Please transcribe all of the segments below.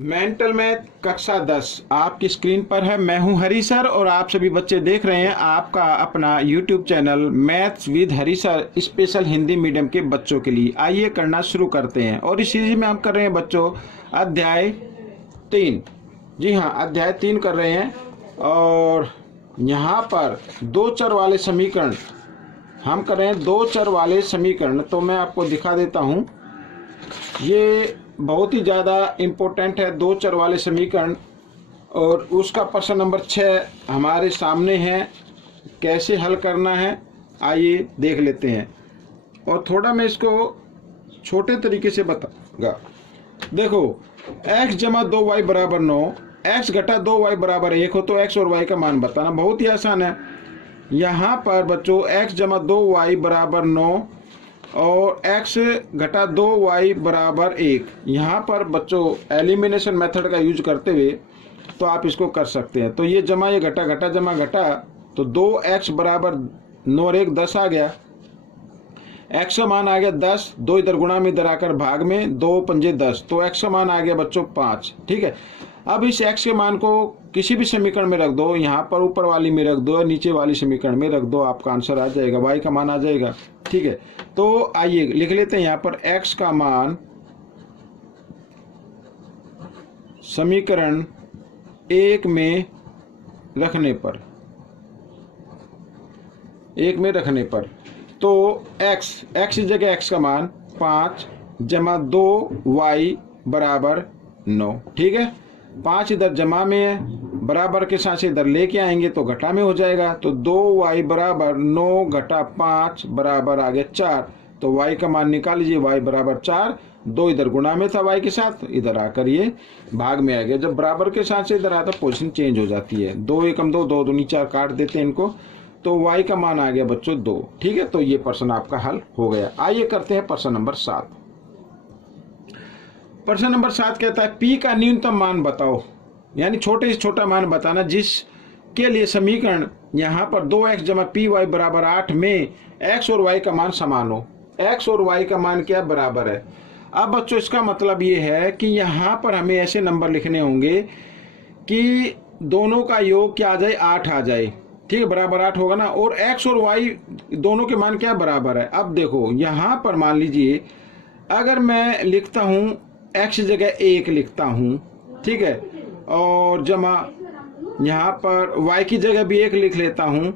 Mental math कक्षा 10 आपकी screen पर है। मैं हूं हरी सर और आप सभी बच्चे देख रहे हैं आपका अपना YouTube channel maths with Hari sir special Hindi medium के बच्चों के लिए। आइए करना शुरू करते हैं। और इस सीरीज में हम कर रहे हैं बच्चों अध्याय 3। जी हाँ, अध्याय 3 कर रहे हैं। और यहाँ पर दो चर वाले समीकरण हम कर रहे हैं। दो चर वाले समीकरण तो मैं आपको दिखा देता हूँ। ये बहुत ही ज़्यादा इम्पोर्टेंट है, दो चर वाले समीकरण। और उसका प्रश्न नंबर 6 हमारे सामने है। कैसे हल करना है आइए देख लेते हैं। और थोड़ा मैं इसको छोटे तरीके से बताऊंगा। देखो, x जमा 2y बराबर 9, x घटा 2y बराबर 1 हो तो x और y का मान बताना। बहुत ही आसान है। यहाँ पर बच्चों x जमा 2y बराबर 9 और x घटा 2y बराबर 1। यहाँ पर बच्चों एलिमिनेशन मेथड का यूज करते हुए तो आप इसको कर सकते हैं। तो ये जमा ये घटा घटा जमा घटा तो 2x बराबर 9 और 1 10 आ गया। x का मान आ गया 10, 2 इधर गुणा में इधर आकर भाग में, 2 पंजे 10, तो x का मान आ गया बच्चों 5। ठीक है, अब इस x के मान को किसी भी समीकरण में रख दो। यहाँ पर ऊपर वाली में रख दो या नीचे वाली समीकरण में रख दो, आपका आंसर आ जाएगा, y का मान आ जाएगा। ठीक है, तो आइए लिख लेते हैं। यहाँ पर x का मान समीकरण 1 में रखने पर तो x की जगह x का मान 5 जमा 2y बराबर 9। ठीक है, 5 इधर जमा में है, बराबर के साथ से इधर लेके आएंगे तो घटा में हो जाएगा। तो 2y बराबर 9 घटा 5 बराबर आ गया 4। तो y का मान निकाल लीजिए, y बराबर 4। 2 इधर गुणा में था y के साथ, इधर आकर ये भाग में आ गया। जब बराबर के साथ से इधर आता पोजीशन चेंज हो जाती है। 2 एकम 2, 2 दूनी 4, काट देते हैं इनको। तो y का मान आ गया बच्चों 2। ठीक है, तो ये प्रश्न आपका हल हो गया। आइए करते हैं प्रश्न नंबर 7। प्रश्न नंबर 7 कहता है p का न्यूनतम मान बताओ, यानी छोटे से छोटा मान बताना जिसके लिए समीकरण यहाँ पर 2x जमा पी वाई बराबर 8 में x और y का मान समान हो। x और y का मान क्या बराबर है। अब बच्चों इसका मतलब ये है कि यहाँ पर हमें ऐसे नंबर लिखने होंगे कि दोनों का योग क्या आ जाए, 8 आ जाए। ठीक है, बराबर 8 होगा ना। और x और y दोनों के मान क्या बराबर है। अब देखो यहाँ पर मान लीजिए अगर मैं लिखता हूँ x की जगह 1 लिखता हूँ, ठीक है, और जमा यहाँ पर y की जगह भी 1 लिख लेता हूँ,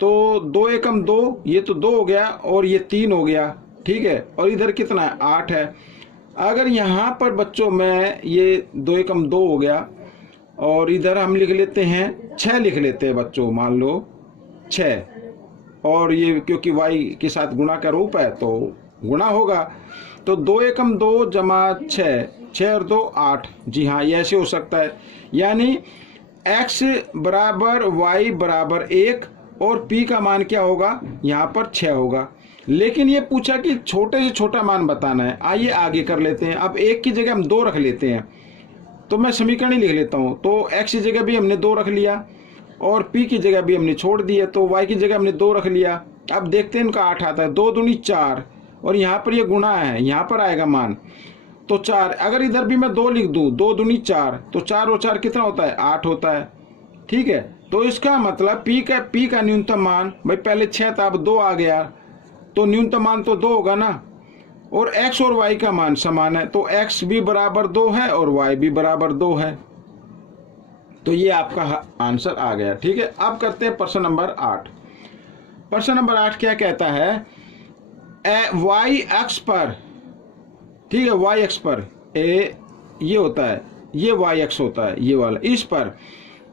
तो 2 एकम 2, ये तो 2 हो गया और ये 3 हो गया। ठीक है, और इधर कितना है, 8 है। अगर यहाँ पर बच्चों मैं ये 2 एकम 2 हो गया और इधर हम लिख लेते हैं 6 लिख लेते हैं बच्चों, मान लो 6, और ये क्योंकि y के साथ गुणा का रूप है तो गुणा होगा। तो 2 एकम 2 जमा 6, 6 और 2 8। जी हाँ, ये ऐसे हो सकता है। यानी x बराबर y बराबर 1 और p का मान क्या होगा, यहाँ पर 6 होगा। लेकिन ये पूछा कि छोटे से छोटा मान बताना है। आइए आगे कर लेते हैं। अब 1 की जगह हम 2 रख लेते हैं, तो मैं समीकरण ही लिख लेता हूँ। तो x की जगह भी हमने 2 रख लिया और p की जगह भी हमने छोड़ दिया, तो y की जगह हमने 2 रख लिया। अब देखते हैं इनका 8 आता है, 2 दूनी 4 और यहाँ पर ये गुणा है, यहाँ पर आएगा मान तो 4। अगर इधर भी मैं 2 लिख दूँ, 2 दूनी 4, तो 4 और 4 कितना होता है, 8 होता है। ठीक है, तो इसका मतलब p का न्यूनतम मान, भाई पहले 6 था अब 2 आ गया, तो न्यूनतम मान तो 2 होगा ना। और x और y का मान समान है, तो x भी बराबर 2 है और y भी बराबर 2 है। तो ये आपका आंसर आ गया। ठीक है, अब करते हैं प्रश्न नंबर 8। प्रश्न नंबर 8 क्या कहता है, y अक्ष पर, ठीक है, y अक्ष पर ये होता है, ये y अक्ष होता है ये वाला, इस पर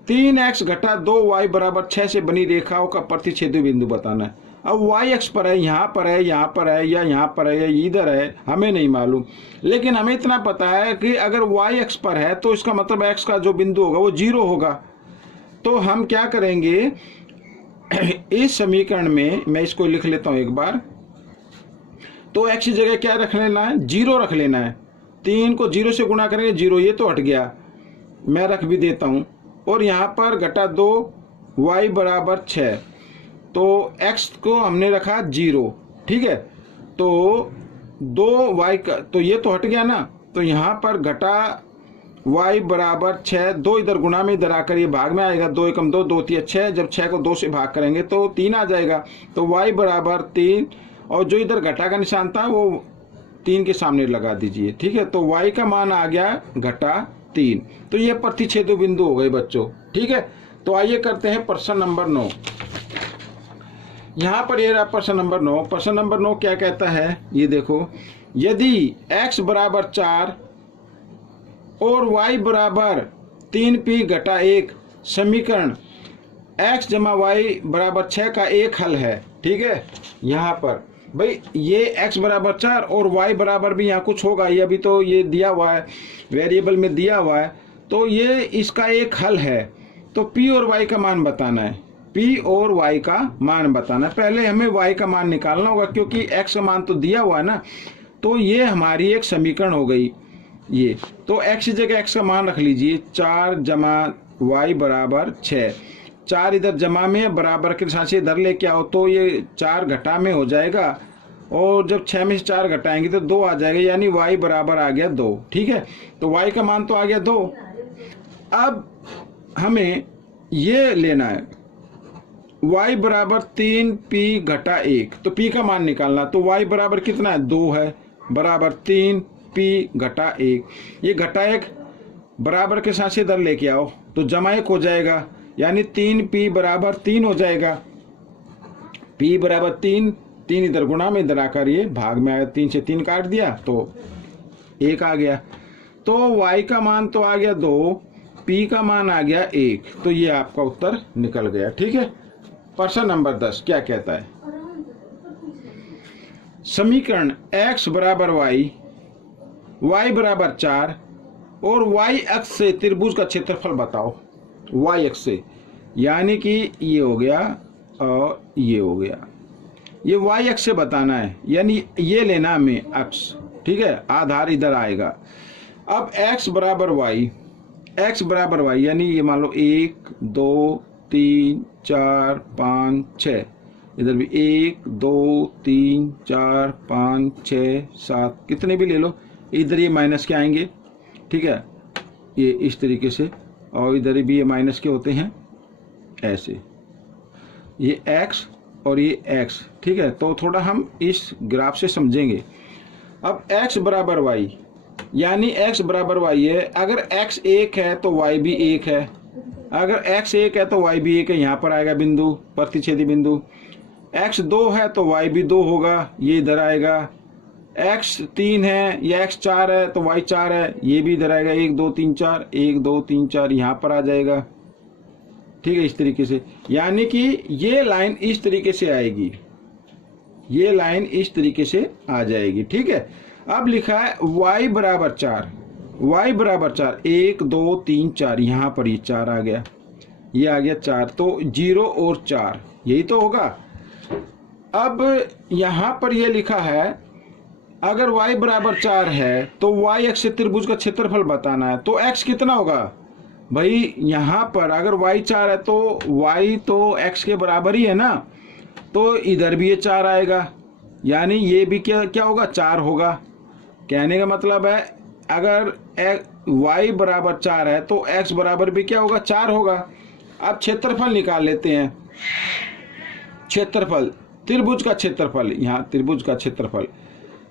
3x घटा 2y बराबर 6 से बनी रेखाओं का प्रतिच्छेदी बिंदु बताना है। अब y अक्ष पर है, यहाँ पर है, यहाँ पर है, या यहाँ पर है, या इधर है, हमें नहीं मालूम। लेकिन हमें इतना पता है कि अगर y अक्ष पर है तो इसका मतलब x का जो बिंदु होगा वो 0 होगा। तो हम क्या करेंगे, इस समीकरण में मैं इसको लिख लेता हूँ एक बार। तो x की जगह क्या रख लेना है, 0 रख लेना है। 3 को 0 से गुणा करेंगे 0, ये तो हट गया, मैं रख भी देता हूँ। और यहाँ पर घटा 2y बराबर 6, तो x को हमने रखा 0। ठीक है, तो 2y का, तो ये तो हट गया ना, तो यहाँ पर घटा y बराबर 6, 2 इधर गुना में इधर आकर ये भाग में आएगा, 2 एकम 2, 2 तिया 6, जब 6 को 2 से भाग करेंगे तो 3 आ जाएगा। तो y बराबर 3, और जो इधर घटा का निशान था वो 3 के सामने लगा दीजिए। ठीक है, तो y का मान आ गया घटा 3। तो ये प्रतिच्छेदु बिंदु हो गए बच्चों। ठीक है, तो आइए करते हैं प्रश्न नंबर 9। यहाँ पर ये रहा प्रश्न नंबर 9। प्रश्न नंबर 9 क्या कहता है, ये देखो, यदि x बराबर 4 और y बराबर 3p घटा 1 समीकरण x जमा y बराबर 6 का एक हल है। ठीक है, यहाँ पर भाई ये x बराबर 4 और y बराबर भी यहाँ कुछ होगा, ये अभी तो ये दिया हुआ है, वेरिएबल में दिया हुआ है, तो ये इसका एक हल है। तो p और y का मान बताना है, p और y का मान बताना है। पहले हमें y का मान निकालना होगा क्योंकि x का मान तो दिया हुआ है ना। तो ये हमारी एक समीकरण हो गई ये। तो x की जगह x का मान रख लीजिए, 4 जमा y बराबर 6। 4 इधर जमा में, बराबर के निशान से इधर लेके आओ तो ये 4 घटा में हो जाएगा, और जब 6 में से 4 घटाएंगे तो 2 आ जाएगा, यानी y बराबर आ गया 2। ठीक है, तो y का मान तो आ गया 2। अब हमें ये लेना है y बराबर 3p घटा 1, तो p का मान निकालना। तो y बराबर कितना है, 2 है, बराबर 3p घटा 1। ये घटा 1 बराबर के साथ से इधर लेके आओ तो जमा 1 हो जाएगा, यानी 3p बराबर 3 हो जाएगा। p बराबर 3, 3 इधर गुणा में इधर आकर ये भाग में आया, 3 से 3 काट दिया तो 1 आ गया। तो y का मान तो आ गया 2, p का मान आ गया 1। तो ये आपका उत्तर निकल गया। ठीक है, प्रश्न नंबर 10 क्या कहता है, समीकरण x बराबर y बराबर 4 और y अक्ष से त्रिभुज का क्षेत्रफल बताओ। y अक्ष से, यानी कि ये हो गया और ये हो गया, ये y अक्ष से बताना है, यानी ये लेना हमें अक्ष। ठीक है, आधार इधर आएगा। अब x बराबर y, यानी ये मान लो 1 2 3 4 5 6, इधर भी 1 2 3 4 5 6 7, कितने भी ले लो, इधर ये माइनस के आएंगे। ठीक है, ये इस तरीके से, और इधर भी ये माइनस के होते हैं ऐसे, ये x और ये x। ठीक है, तो थोड़ा हम इस ग्राफ से समझेंगे। अब x बराबर y, यानी x बराबर y है, अगर x 1 है तो y भी 1 है, अगर x 1 है तो y भी 1 है, यहाँ पर आएगा बिंदु, प्रतिच्छेदी बिंदु। x 2 है तो y भी 2 होगा, ये इधर आएगा। x 3 है या x 4 है तो y 4 है, ये भी इधर आएगा, 1 2 3 4, 1 2 3 4 यहाँ पर आ जाएगा। ठीक है, इस तरीके से, यानी कि ये लाइन इस तरीके से आएगी, ये लाइन इस तरीके से आ जाएगी। ठीक है, अब लिखा है y बराबर 4, 1 2 3 4, यहाँ पर ये 4 आ गया, ये आ गया 4, तो 0 और 4 यही तो होगा। अब यहाँ पर ये लिखा है अगर y बराबर 4 है तो y अक्ष से त्रिभुज का क्षेत्रफल बताना है, तो x कितना होगा भाई। यहाँ पर अगर y 4 है तो y तो x के बराबर ही है ना, तो इधर भी ये 4 आएगा, यानी ये भी क्या होगा, 4 होगा। कहने का मतलब है अगर y बराबर 4 है तो x बराबर भी क्या होगा, 4 होगा। अब क्षेत्रफल निकाल लेते हैं, क्षेत्रफल, त्रिभुज का क्षेत्रफल, यहाँ त्रिभुज का क्षेत्रफल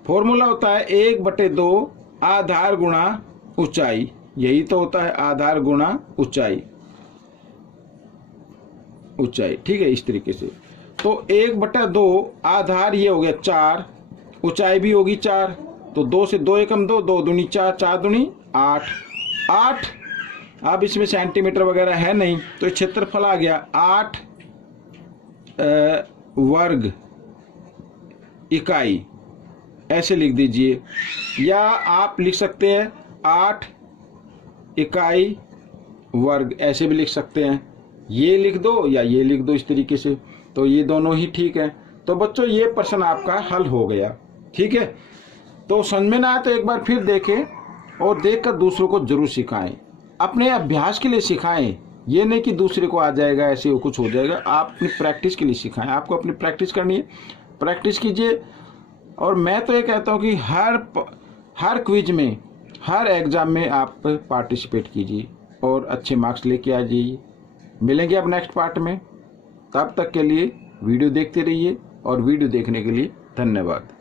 फॉर्मूला होता है 1/2 आधार गुणा ऊंचाई, यही तो होता है, आधार गुणा ऊंचाई। ठीक है, इस तरीके से। तो 1/2 आधार ये हो गया 4, ऊंचाई भी होगी 4, तो 2 से 2 एकम 2, 2 दूनी 4, 4 दूनी 8। अब इसमें सेंटीमीटर वगैरह है नहीं, तो क्षेत्रफल आ गया 8 वर्ग इकाई, ऐसे लिख दीजिए, या आप लिख सकते हैं 8 इकाई वर्ग, ऐसे भी लिख सकते हैं। ये लिख दो या ये लिख दो, इस तरीके से, तो ये दोनों ही ठीक है। तो बच्चों ये प्रश्न आपका हल हो गया। ठीक है, तो समझ में ना आए तो एक बार फिर देखें और देखकर दूसरों को जरूर सिखाएं, अपने अभ्यास के लिए सिखाएं, ये नहीं कि दूसरे को आ जाएगा ऐसे कुछ हो जाएगा। आप अपनी प्रैक्टिस के लिए सिखाएं, आपको अपनी प्रैक्टिस करनी है, प्रैक्टिस कीजिए। और मैं तो ये कहता हूँ कि हर क्विज में हर एग्ज़ाम में आप पार्टिसिपेट कीजिए और अच्छे मार्क्स लेके आ जाइए। मिलेंगे अब नेक्स्ट पार्ट में, तब तक के लिए वीडियो देखते रहिए और वीडियो देखने के लिए धन्यवाद।